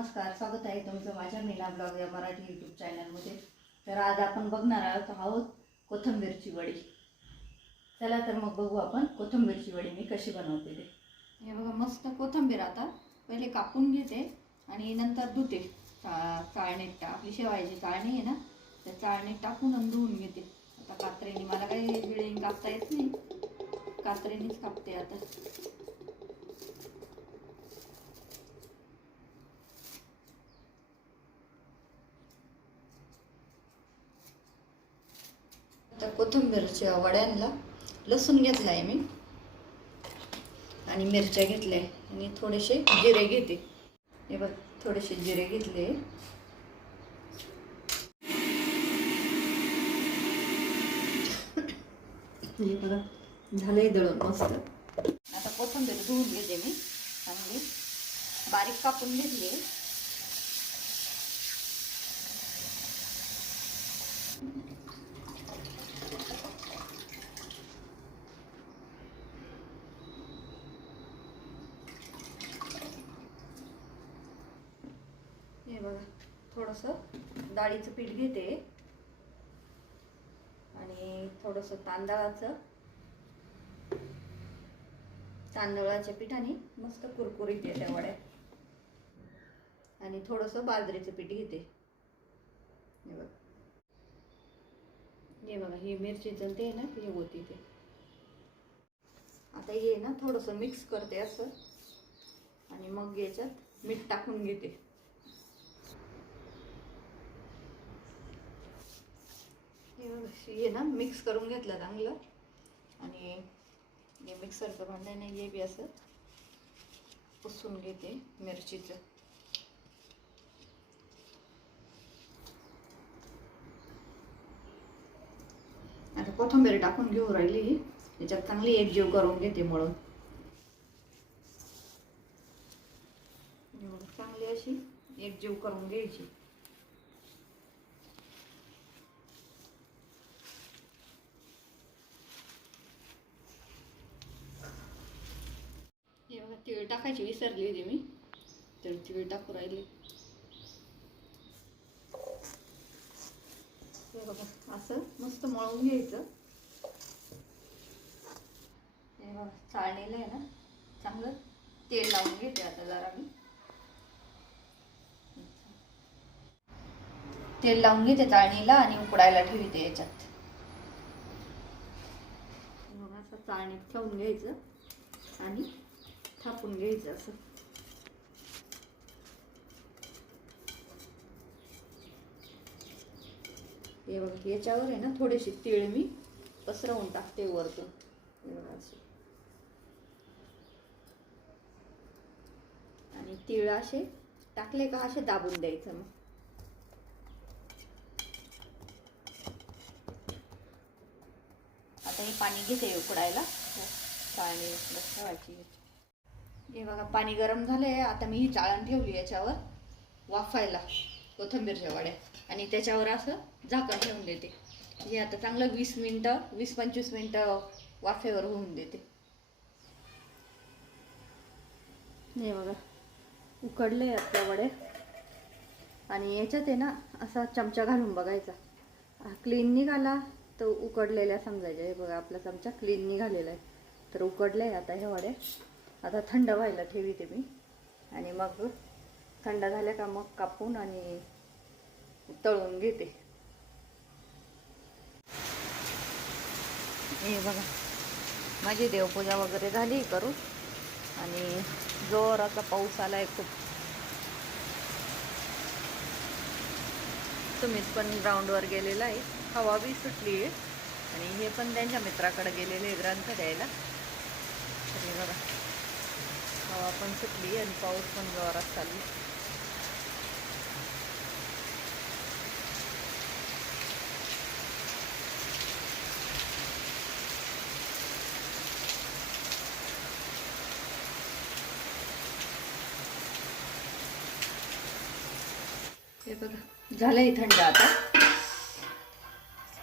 नमस्कार, स्वागत आहे तुमचं माझ्या मीना ब्लॉग या मराठी यूट्यूब चॅनलमध्ये। तर आज आपण बघणार आहोत कोथिंबीरची वडी। चला तर मग बघू आपण कोथिंबीरची वडी मी कशी बनवते ते। हे बघा, मस्त कोथिंबीर आता पहिले कापून घेते आणि नंतर धुते। चाळणीत आपली शेवायची चाळणी आहे ना, त्या चाळणीत टाकून धुवून घेते। आता कात्रीने, मला काही विळीने कापता येत नाही, कात्रीनेच कापते आता। तर कोथिंबीरच्या वड्यांना लसूण घेतला आहे मी आणि मिरच्या घेतल्या आणि थोडेसे जिरे घेते। हे बघ, थोडेसे जिरे घेतले। हे बघा, झाले दळून मस्त। आता कोथिंबीर धुवून घेते मी चांगली, बारीक कापून घेतली। हे बघा, थोडंसं डाळीचं पीठ घेते आणि थोडंसं तांदळाच्या पिठाने मस्त कुरकुरीत येते वड्या। आणि थोडंसं बाजरीचं पीठ घेते। हे बघा, हे मिरचीचं ते ना, हे होती ते। आता हे ना थोडंसं मिक्स करते असं आणि मग याच्यात मीठ टाकून घेते। हे ना मिक्स करून घेतलं चांगलं आणि हे मिक्सरचं भांडं नाही, हे बी असं पुसून घेते मिरचीचं। आता कोथिंबीर टाकून घेऊ राहिली, याच्यात चांगली एकजीव करून घेते मळून। चांगली अशी एकजीव करून घ्यायची। हे बघा, तीळ टाकायची विसरली होती मी, तर तीळ टाकू राहिली। हे बघा, असं मस्त मळून घ्यायचं। हे बघा, चाळणीला आहे ना चांगलं तेल लावून घेते आता जरा मी। तेल लावून घेते चाळणीला आणि उकडायला ठेवते याच्यात। असं चाळणीत ठेवून घ्यायचं आणि थापून घ्यायचं असं। हे बघा, याच्यावर आहे ना थोडेसे तीळ मी पसरवून टाकते वरतून। हे बघा असे, आणि तीळ असे टाकले का असे दाबून द्यायचं। मग आता हे पाणी घेते उकडायला, चाळणी ठेवायची। हे बघा, पाणी गरम झालंय। आता मी ही चाळण ठेवली याच्यावर वाफायला कोथिंबीरच्या वड्या, आणि त्याच्यावर असं झाकण ठेवून देते। हे आता चांगलं 20-25 मिनिटं वाफेवर होऊन देते। हे बघा, उकडले आपल्या वड्या आणि याच्यात आहे ना असा चमचा घालून बघायचा, क्लीन निघाला तर उकडलेल्या समजायच्या। हे बघा, आपला चमचा क्लीन निघालेला आहे, तर उकडले आता ह्या वड्या। आता थंड व्हायला ठेवते मी आणि मग थंड झाल्या का मग कापून आणि तळून घेते। हे बघा, माझी देवपूजा वगैरे झाली करून आणि जोराचा पाऊस आलाय खूप। तुम्हीच पण ग्राउंडवर गेलेला आहे, हवा बी सुटली आहे आणि हे पण त्यांच्या मित्राकडे गेलेले ग्रंथ द्यायला। हे बघा, हवा पण सुटली आणि पाऊस पण जोरात चालू। हे बघा, झालंय थंड आता,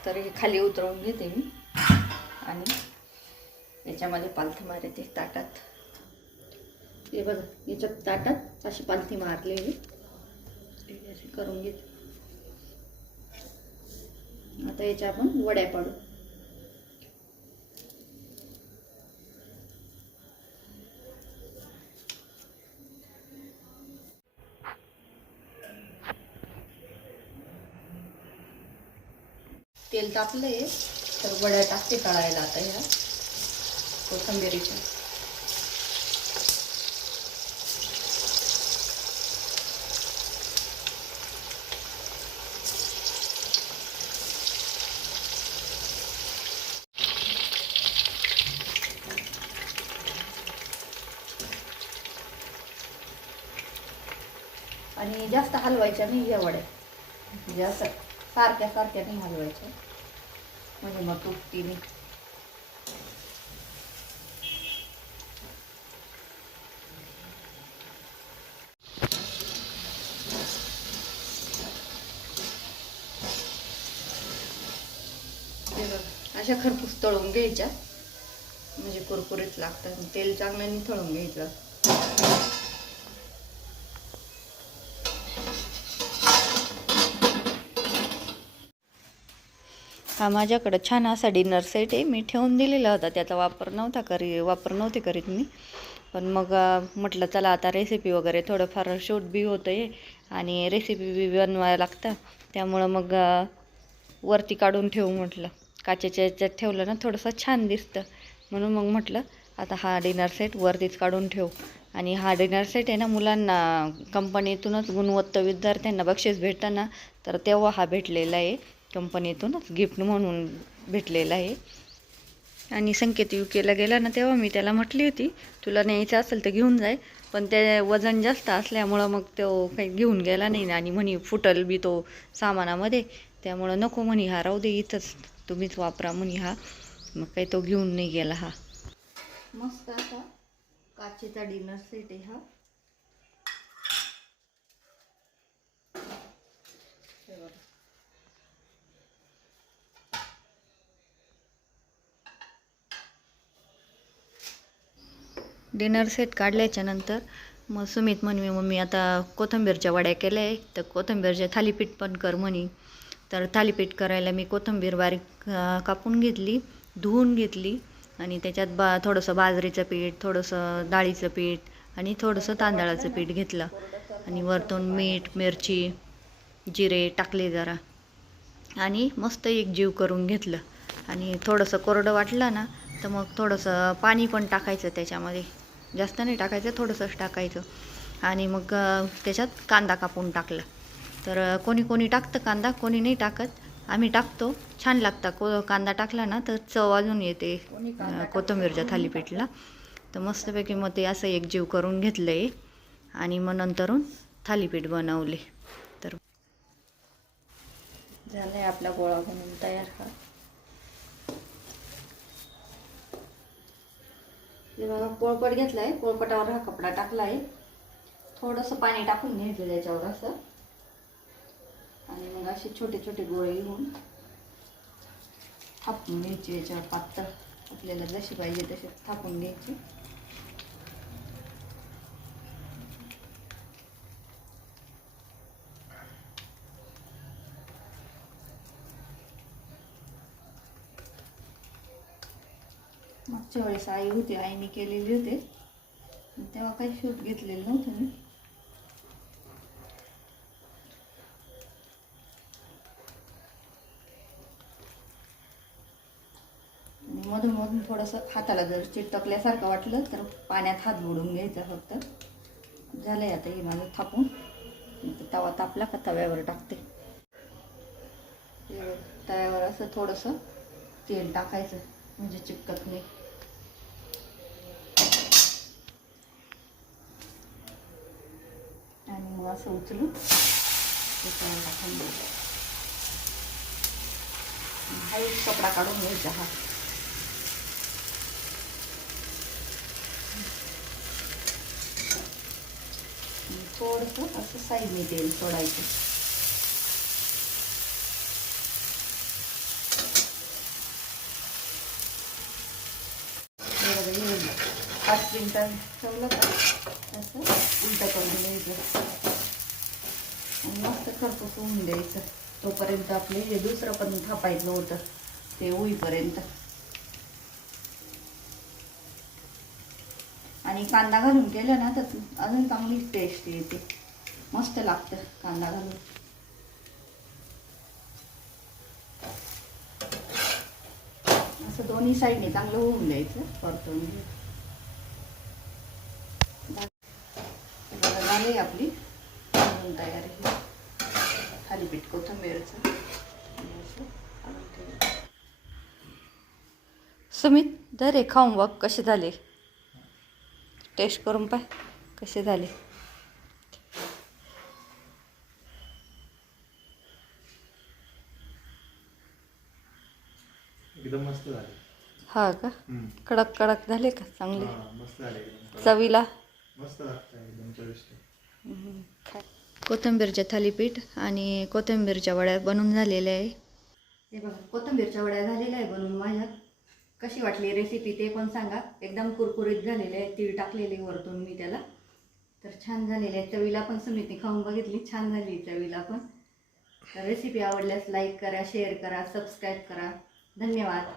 तर हे खाली उतरवून घेते मी आणि याच्यामध्ये पालथी मारते ताटात। हे बघा, याच्यात ताटात अशी पालथी मारलेली असे करून घेते. आता याच्या आपण वड्या पाडू. तेल तापलंय तर वड्या टाकते तळायला आता ह्या कोथिंबीरीच्या. आणि जास्त हलवायच्या नाही या वड्या, म्हणजे असं सारख्या सारख्या नाही हलवायच्या, म्हणजे मग तुटती नाही. अशा खरपूस तळून घ्यायच्या, म्हणजे कुरकुरीत लागतात. तेल चांगल्याने तळून घ्यायचं. हा माझ्याकडं छान असा डिनर सेट आहे, मी ठेवून दिलेला होता, त्याचा वापर नव्हते करीत मी. पण मग म्हटलं चला आता रेसिपी वगैरे थोडंफार शूट बी होतं आहे आणि रेसिपी बी बनवायला लागतं, त्यामुळं मग वरती काढून ठेवू म्हटलं. काचेच्या याच्यात ठेवलं ना थोडंसं छान दिसतं, म्हणून मग म्हटलं आता हा डिनर सेट वरतीच काढून ठेवू. आणि हा डिनर सेट आहे ना, मुलांना कंपनीतूनच गुणवत्ता विद्यार्थ्यांना बक्षीस भेटतं ना, तर तेव्हा हा भेटलेला आहे, कंपनीतूनच गिफ्ट म्हणून भेटलेला आहे. आणि संकेत UKला गेला ना, तेव्हा मी त्याला म्हटली होती तुला न्यायचं असेल तर घेऊन जाय, पण ते वजन जास्त असल्यामुळं मग तो काही घेऊन गेला नाही. आणि म्हणे फुटल बी तो सामानामध्ये, त्यामुळं नको म्हणे, हा राहू दे इथंच तुम्हीच वापरा म्हणे हा. मग काही तो घेऊन नाही गेला. हा मस्त असा काचेचा डिनर सेट आहे हा. डिनर सेट काढल्याच्या नंतर मग सुमित म्हणे मम्मी आता कोथिंबीरच्या वड्या केल्या आहे, तर कोथिंबीरचे थालीपीठ पण कर म्हणे. तर थालीपीठ करायला मी कोथिंबीर बारीक कापून घेतली, धुवून घेतली आणि त्याच्यात थोडंसं बाजरीचं पीठ, थोडंसं डाळीचं पीठ आणि थोडंसं तांदळाचं पीठ घेतलं. आणि वरतून मीठ, मिरची, जिरे टाकले जरा आणि मस्त एकजीव करून घेतलं. आणि थोडंसं कोरडं वाटलं ना, तर मग थोडंसं पाणी पण टाकायचं त्याच्यामध्ये, जास्त नाही टाकायचं, थोडंसंच टाकायचं. आणि मग त्याच्यात कांदा कापून टाकला. तर कोणी कोणी टाकतं कांदा, कोणी नाही टाकत, आम्ही टाकतो, छान लागतं. कांदा टाकला ना तर चव अजून येते कोथिंबीरच्या थालीपीठला. तर मस्तपैकी मग ते असं एकजीव करून घेतलं आहे आणि मग नंतरून थालीपीठ बनवले. तर झालं आहे आपला गोळा बनवून तयार. हा हे बघा पोळपट घेतला आहे, पोळपटावर हा कपडा टाकला आहे, थोडंसं पाणी टाकून घ्यायचं त्याच्यावर असं. आणि मग असे छोटे छोटे गोळे घेऊन थापून घ्यायचे याच्यावर, पातळ आपल्याला जशी पाहिजे तसे थापून घ्यायचे. मागच्या वेळेस आई होती, आईने केलेली होते, तेव्हा काही शूट घेतलेलं नव्हतं मी. आणि मधून मधून थोडंसं हाताला जर चिटकल्यासारखं वाटलं तर पाण्यात हात बुडून घ्यायचा फक्त. झालंय आता हे माझं थापून. तवा तापला का तव्यावर टाकते. तव्यावर असं थोडंसं तेल टाकायचं म्हणजे चिपकत नाही. आणि मग असं उचलून त्याच्यावर टाकून द्यायचं. हा एक कपडा काढून घ्यायचा. हा थोडंसं असं साईडने तेल सोडायचं. बरोबर 5 मिनिटांनी ठेवलं का असं उलटं करून घ्यायचं आणि मस्त खरपूस होऊन द्यायचं. तोपर्यंत आपले हे दुसरं पण थापायचं होतं ते होईपर्यंत. आणि कांदा घालून केलं ना तर अजून चांगली टेस्ट येते, मस्त लागतं कांदा घालून. असं दोन्ही साईडने चांगलं होऊन द्यायचं, परतून झाली आपली तयारी. थालीपीठ कोथिंबीरचं. सुमित दरे खाऊन बघ कसे झाले, टेस्ट करून पाय कसे झाले. एकदम मस्त झाले. हा का, कडक कडक झाले का चांगले, मस्त झाले एकदम. चवीला मस्त लागतं एकदम चविष्ट. कोथिंबीरचे थालीपीठ आणि कोथिंबीरच्या वड्या बनवून झालेल्या आहे. हे बघा कोथिंबीरच्या वड्या झालेल्या आहे बनवून माझ्या. कशी वाटली रेसिपी ते पण सांगा. एकदम कुरकुरीत झालेले आहे, तीळ टाकलेले वरतून मी त्याला, तर छान झालेले आहे. चवीला पण सुमितने खाऊन बघितली, छान झाली चवीला पण. तर रेसिपी आवडल्यास लाईक करा, शेअर करा, सबस्क्राईब करा. धन्यवाद.